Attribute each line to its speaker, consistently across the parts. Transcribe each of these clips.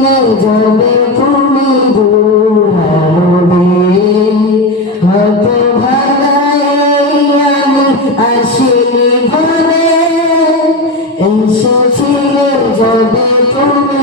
Speaker 1: দিলে যাবে তুমি দূর হবে হতে ভালাই আমি আসিনি ভরে এসেছিলে যাবে তুমি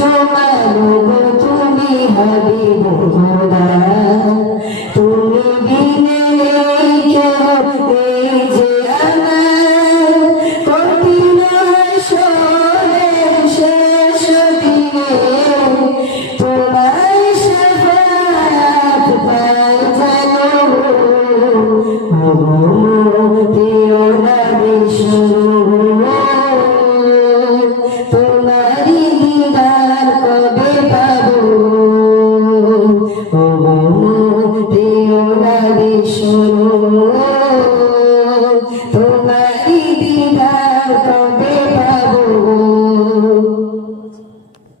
Speaker 1: মানব তুমি হাবিব খোদা তুমি বিনে কেহ এই যে আমার কঠিন সরে শেষ দিনে তোমার সেবাত পাই জানো দিও না